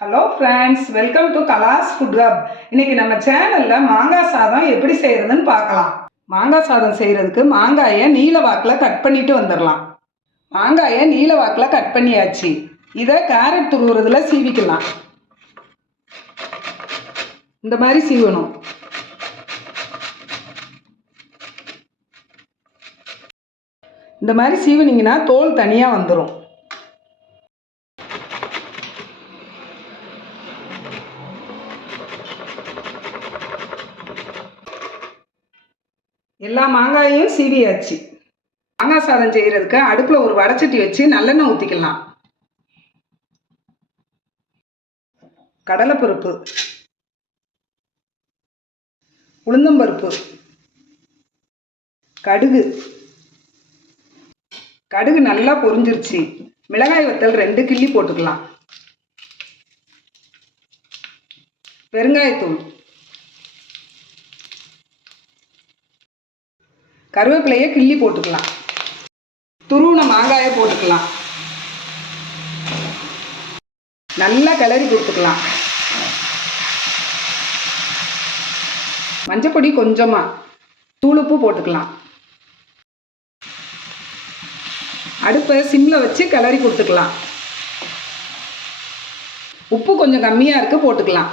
Hello friends welcome to Kala's food hub இன்னைக்கு நம்ம சேனலில் மாங்காய் சாதம் எப்படி செய்கிறதுன்னு பார்க்கலாம். மாங்காய் சாதம் செய்கிறதுக்கு மாங்காயை நீல வாக்கில் கட் பண்ணிட்டு வந்துடலாம் மாங்காயை நீல வாக்கில் கட் பண்ணியாச்சு. இதை கேரட் துருவுறதுல சீவிக்கலாம். இந்த மாதிரி சீவணும். இந்த மாதிரி சீவினீங்கன்னா தோல் தனியாக வந்துடும் எல்லா மாங்காயையும் சீவியாச்சு. மாங்காய் சாதம் செய்கிறதுக்கு அடுப்பில் ஒரு வடச்சட்டி வச்சு நல்லெண்ணெய் ஊற்றிக்கலாம் கடலைப்பருப்பு. உளுந்தம்பருப்பு. கடுகு. கடுகு நல்லா பொரிஞ்சிருச்சு. மிளகாய் வத்தல் ரெண்டு கிள்ளி போட்டுக்கலாம். பெருங்காயத்தூள். கருவேப்பிலையை கிள்ளி போட்டுக்கலாம். துருவின மாங்காயை போட்டுக்கலாம். நல்லா கிளறி கொடுத்துக்கலாம். மஞ்சப்பொடி கொஞ்சமாக தூளுப்பு போட்டுக்கலாம். அடுப்பை சிம்மில் வச்சு கிளறி கொடுத்துக்கலாம். உப்பு கொஞ்சம் கம்மியாக இருக்கு போட்டுக்கலாம்.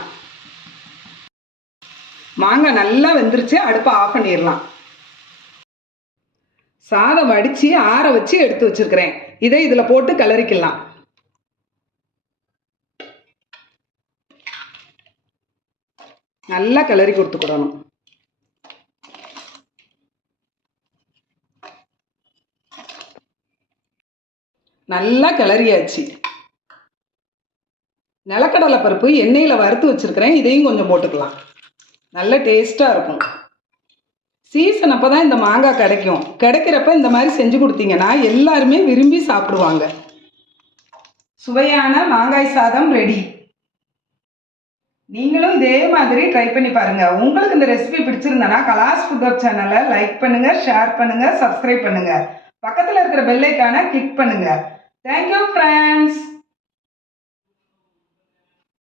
மாங்காய் நல்லா வெந்துருச்சு அடுப்பை ஆஃப் பண்ணிடலாம். சாதம் வடித்து ஆற வச்சு எடுத்து வச்சிருக்கிறேன். இதை இதில் போட்டு கலரிக்கலாம். நல்லா கலரி கொடுத்துக்கிடணும் நல்லா கிளறியாச்சு நிலக்கடலை பருப்பு எண்ணெயில் வறுத்து வச்சுருக்கிறேன். இதையும் கொஞ்சம் போட்டுக்கலாம். நல்ல டேஸ்ட்டாக இருக்கும். சீசன் அப்போ தான் இந்த மாங்காய் கிடைக்கும். கிடைக்கிறப்ப இந்த மாதிரி செஞ்சு கொடுத்தீங்கன்னா எல்லாருமே விரும்பி சாப்பிடுவாங்க. சுவையான மாங்காய் சாதம் ரெடி நீங்களும் இதே மாதிரி ட்ரை பண்ணி பாருங்க. உங்களுக்கு இந்த ரெசிபி பிடிச்சிருந்தனா கலாஸ் ஃபுட் அப் சேனலை லைக் பண்ணுங்க ஷேர் பண்ணுங்க சப்ஸ்கிரைப் பண்ணுங்க. பக்கத்தில் இருக்கிற பெல்லைக்கான கிளிக் பண்ணுங்க. Thank you friends